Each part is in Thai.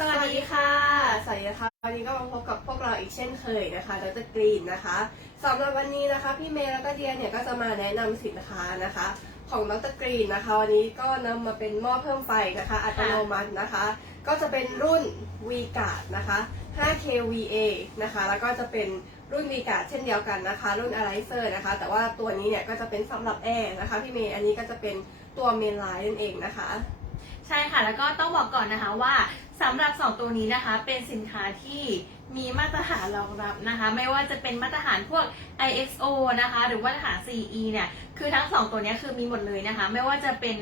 สวัสดีค่ะสวัสดีนะคะวันนี้ก็มาพบกับพวกเราอีกเช่นเคยนะคะดรกรีนนะคะสำหรับวันนี้นะคะพี่เมย์แล้วก็เดียเนี่ยก็จะมาแนะนำสินค้านะคะ ของดรกรีนนะคะวันนี้ก็นำมาเป็นหม้อเพิ่มไฟนะคะ อัตโนมัตินะคะ ก็จะเป็นรุ่น v g a r d นะคะ 5kVA นะคะ แล้วก็จะเป็นรุ่น v g a r d เช่นเดียวกันนะคะ รุ่น Alizer นะคะ แต่ว่าตัวนี้เนี่ยก็จะเป็นสำหรับแอร์นะคะพี่เมย์อันนี้ก็จะเป็นตัวเมนไลน์นั่นเองนะคะ ใช่ค่ะแล้วก็ต้องบอกก่อนนะคะว่าสำหรับ 2 ตัวนี้นะคะเป็นสินค้าที่มีมาตรฐานรองรับนะคะ ไม่ว่าจะเป็นมาตรฐานพวก ISO นะคะ หรือว่ามาตรฐาน CE เนี่ยคือทั้ง 2 ตัวนี้คือมีหมดเลยนะคะ ไม่ว่าจะเป็น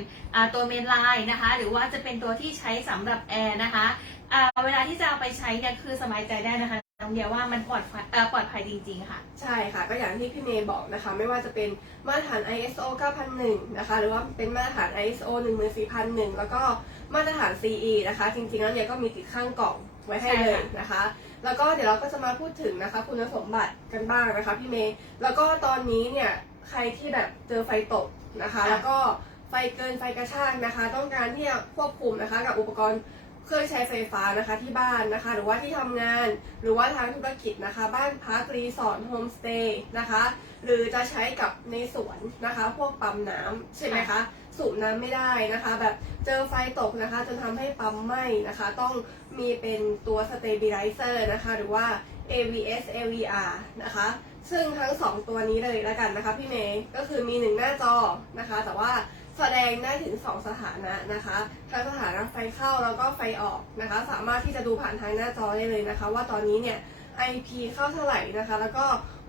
ตัวเมนไลน์นะคะ หรือว่าจะเป็นตัวที่ใช้สำหรับแอร์นะคะเวลาที่จะเอาไปใช้เนี่ยคือสบายใจได้นะคะ น้องเดียวว่ามันปลอดภัยอ่าปลอดภัยจริง ๆ ค่ะ ใช่ค่ะ ก็อย่างที่พี่เมย์บอกนะคะ ไม่ว่าจะเป็นมาตรฐาน ISO 9001 นะคะ หรือว่าเป็นมาตรฐาน ISO 14001 แล้วก็มาตรฐาน CE นะคะ จริงๆ แล้วเนี่ยก็มีติดข้างกล่องไว้ให้เลยนะคะ แล้วก็เดี๋ยวเราก็จะมาพูดถึงนะคะ คุณสมบัติกันบ้างนะคะพี่เมย์ แล้วก็ตอนนี้เนี่ยใครที่แบบเจอไฟตกนะคะค่ะแล้วก็ไฟเกินไฟกระชากนะคะ ต้องการที่จะควบคุมนะคะ กับอุปกรณ์ เครื่องใช้ไฟฟ้านะคะที่บ้านนะคะ หรือว่าที่ทำงาน หรือว่าทางธุรกิจนะคะ บ้านพักรีสอร์ทโฮมสเตย์นะคะ หรือจะใช้กับในสวนนะคะ พวกปั๊มน้ำใช่ไหมคะ สูบน้ำไม่ได้นะคะ แบบเจอไฟตกนะคะ จนทำให้ปั๊มไหม้นะคะ ต้องมีเป็นตัว stabilizer นะคะ หรือว่า AVS AVR นะคะ ซึ่งทั้งสองตัวนี้เลยแล้วกันนะคะพี่เมย์ก็คือมีหนึ่งหน้าจอนะคะ แต่ว่า แสดงได้ถึง 2 สถานะนะคะทั้งสถานะไฟเข้าแล้วก็ไฟออกนะคะ สามารถที่จะดูผ่านทางหน้าจอได้เลยนะคะ ว่าตอนนี้เนี่ย IP เข้าเท่าไหร่นะคะ แล้วก็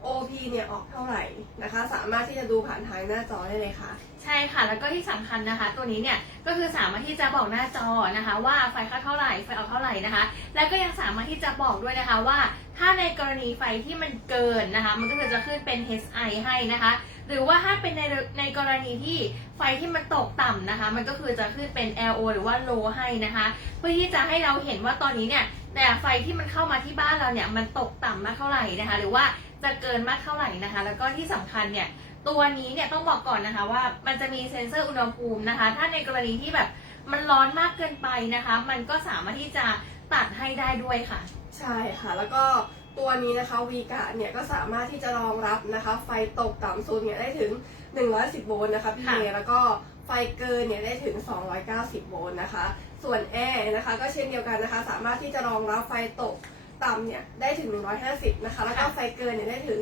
OP เนี่ยออกเท่าไหร่นะคะ สามารถที่จะดูผ่านทางหน้าจอได้เลยค่ะ ใช่ค่ะ แล้วก็ที่สำคัญนะคะ ตัวนี้เนี่ยก็คือสามารถที่จะบอกหน้าจอนะคะ ว่าไฟเข้าเท่าไหร่ไฟออกเท่าไหร่นะคะ แล้วก็ยังสามารถที่จะบอกด้วยนะคะว่า ถ้าในกรณีไฟที่มันเกินนะคะ มันก็คือจะขึ้นเป็น HI ให้นะคะ หรือว่าถ้าเป็นในในกรณีที่ไฟที่มันตกต่ำนะคะ มันก็คือจะขึ้นเป็น LO หรือว่า low ให้นะคะ เพื่อที่จะให้เราเห็นว่าตอนนี้เนี่ยแต่ไฟที่มันเข้ามาที่บ้านเราเนี่ยมันตกต่ำมากเท่าไหร่นะคะ หรือว่า จะเกินมากเท่าไหร่นะคะ แล้วก็ที่สำคัญเนี่ยตัวนี้เนี่ยต้องบอกก่อนนะคะว่ามันจะมีเซ็นเซอร์อุณหภูมินะคะ ถ้าในกรณีที่แบบมันร้อนมากเกินไปนะคะ มันก็สามารถที่จะตัดให้ได้ด้วยค่ะ ใช่ค่ะ แล้วก็ตัวนี้นะคะวีกาเนี่ยก็สามารถที่จะรองรับนะคะ ไฟตกต่ำสุดเนี่ยได้ถึง 110 โวลต์นะคะพี่ค่ะเมย์แล้วก็ไฟเกินเนี่ยได้ถึง 290 โวลต์นะคะ ส่วนแอร์นะคะ ก็เช่นเดียวกันนะคะ สามารถที่จะรองรับไฟตก ต่ำเนี่ยได้ถึง 150 นะคะ แล้วก็ไฟเกินเนี่ยได้ถึง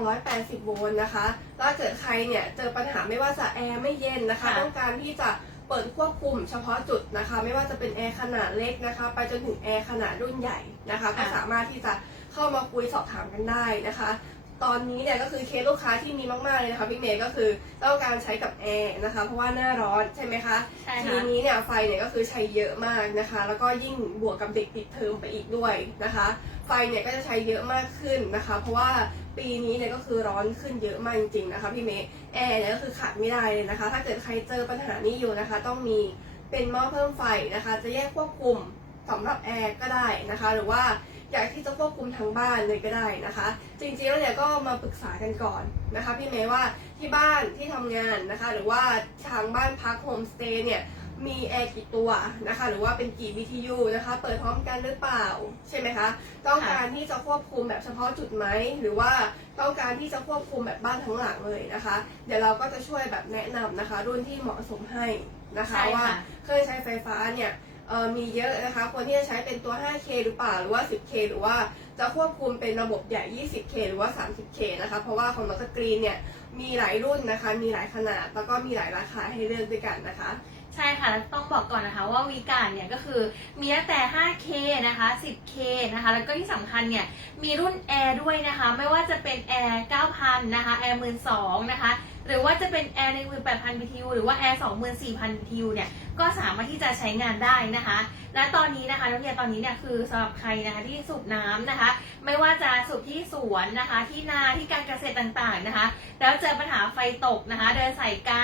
280 โวลต์นะคะ แล้วถ้าเกิดใครเนี่ยเจอปัญหาไม่ว่าจะแอร์ไม่เย็นนะคะ ค่ะ ต้องการที่จะเปิดควบคุมเฉพาะจุดนะคะ ไม่ว่าจะเป็นแอร์ขนาดเล็กนะคะ ไปจนถึงแอร์ขนาดรุ่นใหญ่นะคะ ก็สามารถที่จะเข้ามาคุยสอบถามกันได้นะคะ ตอนนี้เนี่ยก็คือเคสลูกค้าที่มีมากๆเลยนะคะพี่เมย์ก็คือต้องการใช้กับแอร์นะคะเพราะว่าหน้าร้อนใช่ไหมคะใช่ทีค่ะ นี้เนี่ยไฟเนี่ยก็คือใช้เยอะมากนะคะ แล้วก็ยิ่งบวกกับเด็กปิดเทอมไปอีกด้วยนะคะ ไฟเนี่ยก็จะใช้เยอะมากขึ้นนะคะ เพราะว่าปีนี้เนี่ยก็คือร้อนขึ้นเยอะมากจริงๆนะคะพี่เมย์แอร์เนี่ยก็คือขาดไม่ได้เลยนะคะ ถ้าเกิดใครเจอปัญหานี้อยู่นะคะ ต้องมีเป็นหม้อเพิ่มไฟนะคะ จะแยกควบคุมสำหรับแอร์ก็ได้นะคะ หรือว่า อยากที่จะควบคุมทั้งบ้านเลยก็ได้นะคะ จริงๆแล้วเนี่ยก็มาปรึกษากันก่อนนะคะ พี่เมย์ว่าที่บ้านที่ทำงานนะคะ หรือว่าทางบ้านพักโฮมสเตย์เนี่ยมีแอร์กี่ตัวนะคะ หรือว่าเป็นกี่ BTU นะคะ เปิดพร้อมกันหรือเปล่าใช่ไหมคะ ต้องการที่จะควบคุมแบบเฉพาะจุดไหมหรือว่าต้องการที่จะควบคุมแบบบ้านทั้งหลังเลยนะคะ เดี๋ยวเราก็จะช่วยแบบแนะนำนะคะ รุ่นที่เหมาะสมให้นะคะใช่ค่ะว่าเครื่องใช้ไฟฟ้าเนี่ยเอ่อ มีเยอะนะคะควรที่จะใช้เป็นตัว 5K หรือเปล่าหรือว่า 10K หรือว่าจะควบคุมเป็นระบบใหญ่ 20K หรือว่า 30K นะคะ เพราะว่าของดรกรีนเนี่ยมีหลายรุ่นนะคะ มีหลายขนาด แล้วก็มีหลายราคาให้เลือกด้วยกันนะคะใช่ค่ะ ต้องบอกก่อนนะคะว่าวีการเนี่ยก็คือมีตั้งแต่ 5K นะคะ 10K นะคะ แล้วก็ที่สำคัญเนี่ยมีรุ่น Air ด้วยนะคะ ไม่ว่าจะเป็น Air 9,000นะคะ Air 12,000นะคะ หรือว่าจะเป็นแอร์18,000 BTU หรือว่าแอร์24,000 BTU เนี่ยก็สามารถที่จะใช้งานได้นะคะ และตอนนี้นะคะนักเรียนตอนนี้เนี่ยคือสำหรับใครนะคะที่สูบน้ำนะคะ ไม่ว่าจะสูบที่สวนนะคะ ที่นาที่การเกษตรต่างๆนะคะ แล้วเจอปัญหาไฟตกนะคะ เดินสายไกล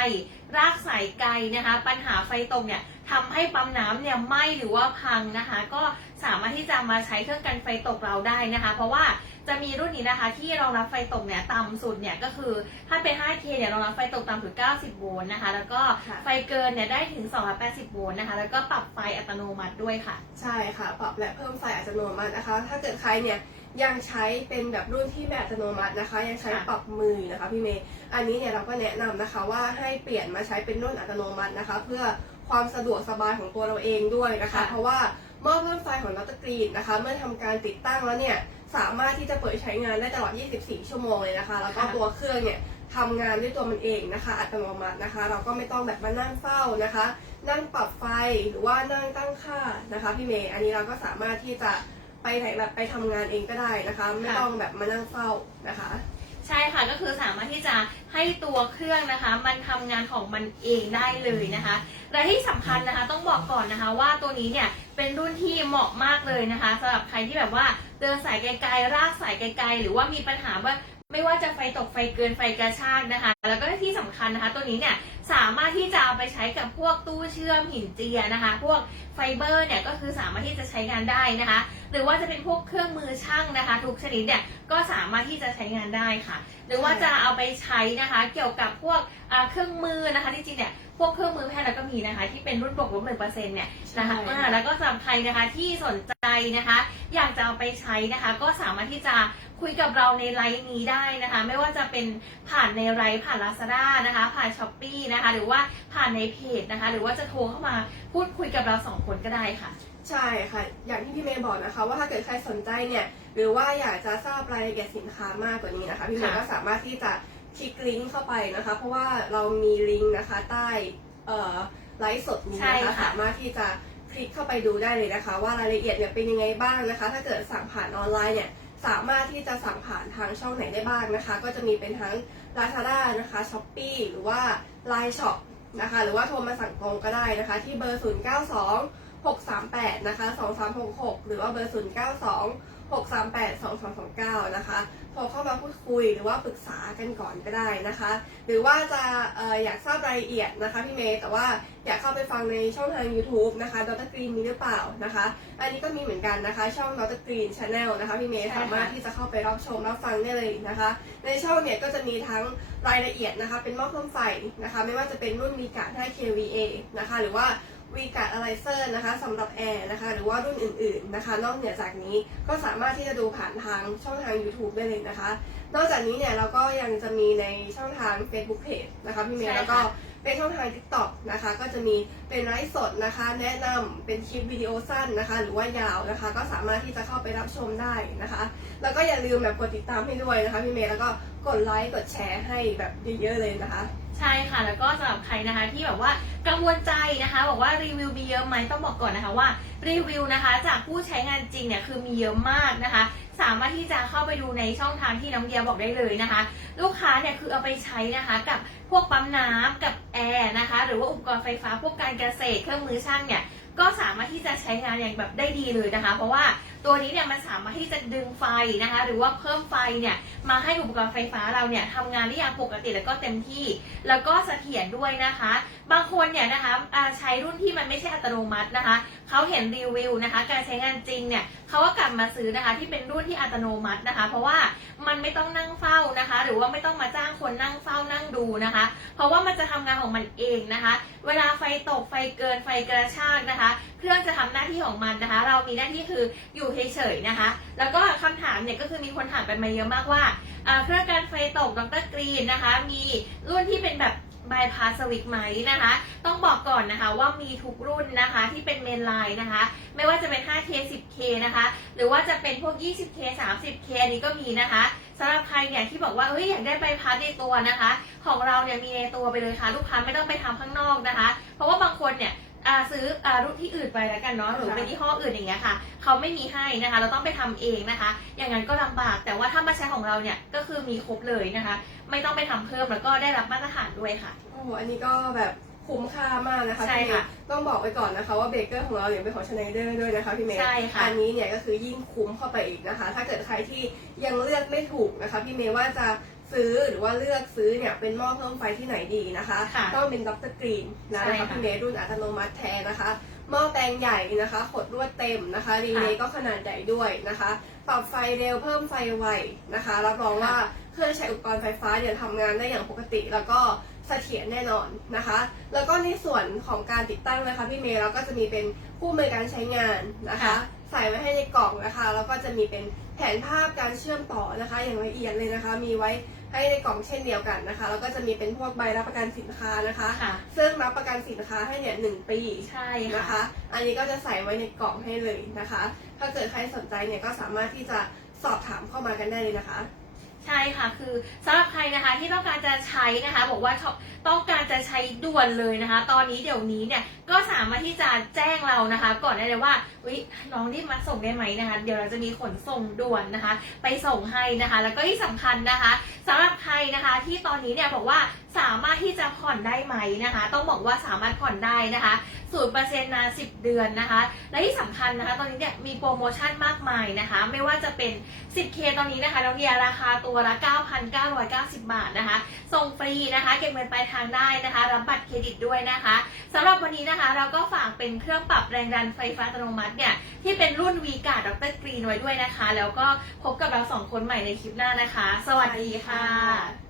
รากสายไกลนะคะ ปัญหาไฟตกเนี่ย ทำให้ปั๊มน้ำเนี่ยไหม้หรือว่าพังนะคะ ก็สามารถที่จะมาใช้เครื่องกันไฟตกเราได้นะคะ เพราะว่าจะมีรุ่นนี้นะคะ ที่รองรับไฟตกเนี่ยต่ำสุดเนี่ยก็คือถ้าเป็น 5K เนี่ยรองรับไฟตกต่ำถึง90 โวลต์นะคะ แล้วก็ค่ะไฟเกินเนี่ยได้ถึง 280 โวลต์นะคะ แล้วก็ปรับไฟอัตโนมัติด้วยค่ะ ใช่ค่ะ ปรับและเพิ่มไฟอัตโนมัตินะคะ ถ้าเกิดใครเนี่ยยังใช้เป็นแบบรุ่นที่ไม่อัตโนมัตินะคะ ยังใช้ค่ะปรับมือนะคะพี่เมย์ อันนี้เนี่ยเราก็แนะนำนะคะว่าให้เปลี่ยนมาใช้เป็นรุ่นอัตโนมัตินะคะ เพื่อ ความสะดวกสบายของตัวเราเองด้วยนะคะ ค่ะ เพราะว่าหม้อเพิ่มไฟของนัตกรีนนะคะ เมื่อทำการติดตั้งแล้วเนี่ยสามารถที่จะเปิดใช้งานได้ตลอด 24 ชั่วโมงเลยนะคะ แล้วก็ตัวเครื่องเนี่ยทำงานด้วยตัวมันเองนะคะ อัตโนมัตินะคะ เราก็ไม่ต้องแบบมานั่งเฝ้านะคะ นั่งปรับไฟหรือว่านั่งตั้งค่านะคะพี่เมย์อันนี้เราก็สามารถที่จะไปไหนแบบไปทำงานเองก็ได้นะคะ ไม่ต้องแบบมานั่งเฝ้านะคะ ให้ตัวเครื่องนะคะ มันทำงานของมันเองได้เลยนะคะและที่สำคัญนะคะต้องบอกก่อนนะคะว่าตัวนี้เนี่ยเป็นรุ่นที่เหมาะมากเลยนะคะสำหรับใครที่แบบว่าเดินสายไกลๆรากสายไกลๆ หรือว่ามีปัญหาว่าไม่ว่าจะไฟตกไฟเกินไฟกระชากนะคะ แล้วก็ที่สำคัญนะคะตัวนี้เนี่ยสามารถที่จะเอาไปใช้กับพวกตู้เชื่อมหินเจียนะคะ พวกไฟเบอร์เนี่ยก็คือสามารถที่จะใช้งานได้นะคะ หรือว่าจะเป็นพวกเครื่องมือช่างนะคะ ทุกชนิดเนี่ยก็สามารถที่จะใช้งานได้ค่ะ หรือว่าจะเอาไปใช้นะคะเกี่ยวกับพวกอ่าเครื่องมือนะคะที่จริงเนี่ยพวกเครื่องมือแพทย์แล้วก็มีนะคะ ที่เป็นรุ่นบวกลบหนึ่งเปอร์เซ็นต์เนี่ยนะคะใช่อ่าแล้วก็สำหรับใครนะคะที่สนใจนะคะ อยากจะเอาไปใช้นะคะ ก็สามารถที่จะคุยกับเราในไลน์นี้ได้นะคะ ไม่ว่าจะเป็นผ่านในไลน์ผ่าน Lazada นะคะ ผ่านช้อปปีนะคะ หรือว่าผ่านในเพจนะคะ หรือว่าจะโทรเข้ามาพูดคุยกับเราสองคนก็ได้ค่ะ ใช่ค่ะ อย่างที่พี่เมย์บอกนะคะ ว่าถ้าเกิดใครสนใจเนี่ย หรือว่าอยากจะทราบรายละเอียดสินค้ามากกว่านี้นะคะ พี่เมย์ค่ะก็สามารถที่จะคลิกลิงก์เข้าไปนะคะ เพราะว่าเรามีลิงก์นะคะใต้เอ่อไลฟ์สดนี้ใช่นะคะค่ะสามารถที่จะคลิกเข้าไปดูได้เลยนะคะ ว่ารายละเอียดเนี่ยเป็นยังไงบ้างนะคะ ถ้าเกิดสั่งผ่านออนไลน์เนี่ยสามารถที่จะสั่งผ่านทางช่องไหนได้บ้างนะคะ ก็จะมีเป็นทั้ง Lazada นะคะ Shopee หรือว่า Line Shop นะคะ หรือว่าโทรมาสั่งตรงก็ได้นะคะ ที่เบอร์ 092 638 นะคะ 2366 หรือว่าเบอร์ 092 638 2229 นะคะ โทรเข้ามาพูดคุยหรือว่าปรึกษากันก่อนก็ได้นะคะ หรือว่าจะเอออยากทราบรายละเอียดนะคะพี่เมย์ แต่ว่าอยากเข้าไปฟังในช่องทาง YouTube นะคะดรกรีนมีหรือเปล่านะคะ อันนี้ก็มีเหมือนกันนะคะ ช่องดรกรีนชาแนลนะคะพี่เมย์ใช่ค่ะสามารถที่จะเข้าไปรับชมรับฟังได้เลยนะคะ ในช่องเนี่ยก็จะมีทั้งรายละเอียดนะคะ เป็นหม้อเพิ่มไฟนะคะ ไม่ว่าจะเป็นรุ่นมีการ 5kVA นะคะ หรือว่า วีการอะไรเซอร์นะคะสำหรับแอร์นะคะ หรือว่ารุ่นอื่นๆนะคะ นอกเหนือจากนี้ก็สามารถที่จะดูผ่านทางช่องทาง YouTube ได้เลยนะคะ นอกจากนี้เนี่ยเราก็ยังจะมีในช่องทาง Facebook Page นะคะพี่เมใช่ย์ค่ะแล้วก็เป็นช่องทาง TikTok นะคะ ก็จะมีเป็นไลฟ์สดนะคะ แนะนำเป็นคลิปวิดีโอสั้นนะคะ หรือว่ายาวนะคะ ก็สามารถที่จะเข้าไปรับชมได้นะคะ แล้วก็อย่าลืมแบบกดติดตามให้ด้วยนะคะพี่เมย์แล้วก็กดไลค์กดแชร์ให้แบบเยอะๆเลยนะคะ ใช่ค่ะ แล้วก็สำหรับใครนะคะที่แบบว่ากังวลใจนะคะบอกว่ารีวิวมีเยอะไหมต้องบอกก่อนนะคะว่ารีวิวนะคะจากผู้ใช้งานจริงเนี่ยคือมีเยอะมากนะคะ สามารถที่จะเข้าไปดูในช่องทางที่น้องเดียบอกได้เลยนะคะ ลูกค้าเนี่ยคือเอาไปใช้นะคะ กับพวกปั๊มน้ำกับแอร์นะคะ หรือว่าอุปกรณ์ไฟฟ้าพวกการเกษตรเครื่องมือช่างเนี่ยก็สามารถที่จะใช้งานอย่างแบบได้ดีเลยนะคะ เพราะว่า ตัวนี้เนี่ยมันสามารถที่จะดึงไฟนะคะ หรือว่าเพิ่มไฟเนี่ยมาให้อุปกรณ์ไฟฟ้าเราเนี่ยทำงานได้อย่างปกติแล้วก็เต็มที่ แล้วก็เสถียรด้วยนะคะ บางคนเนี่ยนะคะใช้รุ่นที่มันไม่ใช่อัตโนมัตินะคะเขาเห็นรีวิวนะคะ การใช้งานจริงเนี่ยเขาก็กลับมาซื้อนะคะ ที่เป็นรุ่นที่อัตโนมัตินะคะ เพราะว่ามันไม่ต้องนั่งเฝ้านะคะ หรือว่าไม่ต้องมาจ้างคนนั่งเฝ้านั่งดูนะคะ เพราะว่ามันจะทำงานของมันเองนะคะ เวลาไฟตกไฟเกินไฟกระชากนะคะ เครื่องจะทำหน้าที่ของมันนะคะ เรามีหน้าที่คืออยู่เฉยๆนะคะ แล้วก็คำถามเนี่ยก็คือมีคนถามกันมาเยอะมากว่าเครื่องการไฟตกดรกรีนนะคะ มีรุ่นที่เป็นแบบบายพาสวิกไหมนะคะ ต้องบอกก่อนนะคะว่ามีทุกรุ่นนะคะที่เป็นเมนไลน์นะคะ ไม่ว่าจะเป็น 5K 10K นะคะ หรือว่าจะเป็นพวก 20K 30K นี้ก็มีนะคะ สำหรับใครเนี่ยที่บอกว่าเฮ้ยอยากได้ใบพัดในตัวนะคะ ของเราเนี่ยมีในตัวไปเลยค่ะลูกค้าไม่ต้องไปทำข้างนอกนะคะ เพราะว่าบางคนเนี่ยอ่าซื้ออ่ารุ่นที่อื่นไปแล้วกันเนาะหรือเป็นยี่ห้ออื่นอย่างเงี้ยค่ะเขาไม่มีให้นะคะ เราต้องไปทำเองนะคะ อย่างนั้นก็ลำบากแต่ว่าถ้ามาใช้ของเราเนี่ยก็คือมีครบเลยนะคะ ไม่ต้องไปทำเพิ่มแล้วก็ได้รับมาตรฐานด้วยค่ะโอ้โหอันนี้ก็แบบ คุ้มค่ามากนะคะใช่พี่เมค่ะย์ต้องบอกไว้ก่อนนะคะว่าเบเกอร์ของเราเนี่ยเป็นของชไนเดอร์ด้วยนะคะพี่เมย์ใช่ค่ะอันนี้เนี่ยก็คือยิ่งคุ้มเข้าไปอีกนะคะ ถ้าเกิดใครที่ยังเลือกไม่ถูกนะคะพี่เมย์ว่าจะซื้อหรือว่าเลือกซื้อเนี่ยเป็นหม้อเพิ่มไฟที่ไหนดีนะคะ ค่ะต้องเป็นดรกรีนนะใช่นะคะค่ะ พี่เมย์รุ่นอัตโนมัติแท้นะคะ หม้อแปลงใหญ่นะคะขดลวดเต็มนะคะรีเลย์ก็ขนาดใหญ่ด้วยนะคะ ปรับไฟเร็วเพิ่มไฟไวนะคะรับรองว่าเครื่องใช้อุปกรณ์ไฟฟ้าเนี่ยทำงานได้อย่างปกติ แล้วก็เสถียรแน่นอนนะคะ แล้วก็ในส่วนของการติดตั้งนะคะพี่เมย์เราก็จะมีเป็นคู่มือการใช้งานนะคะค่ะใส่ไว้ให้ในกล่องนะคะแล้วก็จะมีเป็นแผนภาพการเชื่อมต่อนะคะ อย่างละเอียดเลยนะคะ มีไว้ ให้ในกล่องเช่นเดียวกันนะคะ แล้วก็จะมีเป็นพวกใบรับประกันสินค้านะคะ ค่ะ ซึ่งรับประกันสินค้าให้เนี่ยหนึ่งปีใช่นะค่ะ คะ อันนี้ก็จะใส่ไว้ในกล่องให้เลยนะคะ ถ้าเกิดใครสนใจเนี่ยก็สามารถที่จะสอบถามเข้ามากันได้เลยนะคะ ใช่ค่ะคือสำหรับใครนะคะที่ต้องการจะใช้นะคะ บอกว่าต้องการจะใช้ด่วนเลยนะคะ ตอนนี้เดี๋ยวนี้เนี่ยก็สามารถที่จะแจ้งเรานะคะ ก่อนได้เลยว่าวิน้องรีบมาส่งได้ไหมนะคะ เดี๋ยวเราจะมีขนส่งด่วนนะคะ ไปส่งให้นะคะ แล้วก็ที่สำคัญนะคะสำหรับใครนะคะที่ตอนนี้เนี่ยบอกว่าสามารถที่จะผ่อนได้ไหมนะคะ ต้องบอกว่าสามารถผ่อนได้นะคะศูนย์เปอร์เซ็นต์นานสิบเดือนนะคะ และที่สำคัญนะคะ ตอนนี้เนี่ยมีโปรโมชั่นมากมายนะคะ ไม่ว่าจะเป็น 10K ตอนนี้นะคะน้องเดียราคาตัวละ 9,990 บาทนะคะ ส่งฟรีนะคะ เก็บเงินปลายทางได้นะคะ รับบัตรเครดิตด้วยนะคะสำหรับวันนี้นะคะเราก็ฝากเป็นเครื่องปรับแรงดันไฟฟ้าอัตโนมัติเนี่ย ที่เป็นรุ่นวีกาดรกรีนไว้ด้วยนะคะ แล้วก็พบกับเราสองคนใหม่ในคลิปหน้านะคะ สวัสดีค่ะ